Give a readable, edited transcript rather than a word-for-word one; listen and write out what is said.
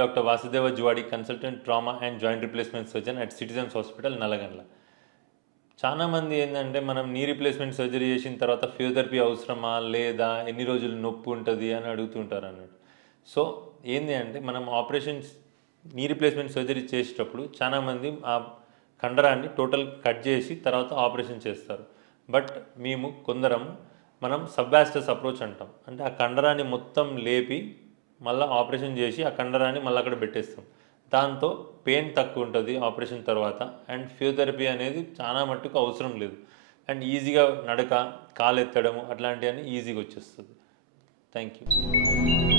Dr. Vasudeva Juwadi, consultant trauma and joint replacement surgeon at Citizens Hospital, Nalaganla. చాలా మంది ఏంటంటే మనం knee replacement surgery చేసిన తర్వాత ఫిజియోథెరపీ అవసరమా లేదా ఎన్ని రోజులు నొప్పి ఉంటుంది అని అడుగుతుంటారు అన్నట్టు. సో ఏంది అంటే మనం ఆపరేషన్స్ నీ రీప్లేస్మెంట్ సర్జరీ చేసేటప్పుడు చాలామంది ఆ కండరాన్ని టోటల్ కట్ చేసి తర్వాత ఆపరేషన్ చేస్తారు. బట్ మేము మనం సబ్వాస్టస్ అప్రోచ్ అంటాం. అంటే ఆ కండరాన్ని మొత్తం లేపి మళ్ళీ ఆపరేషన్ చేసి ఆ కండరాన్ని మళ్ళీ అక్కడ పెట్టేస్తాం. దాంతో పెయిన్ తక్కువ ఉంటుంది ఆపరేషన్ తర్వాత. అండ్ ఫిజియోథెరపీ అనేది చాలా మట్టుకు అవసరం లేదు. అండ్ ఈజీగా నడక, కాలు ఎత్తడము అట్లాంటివన్నీ ఈజీగా వచ్చేస్తుంది. Thank you.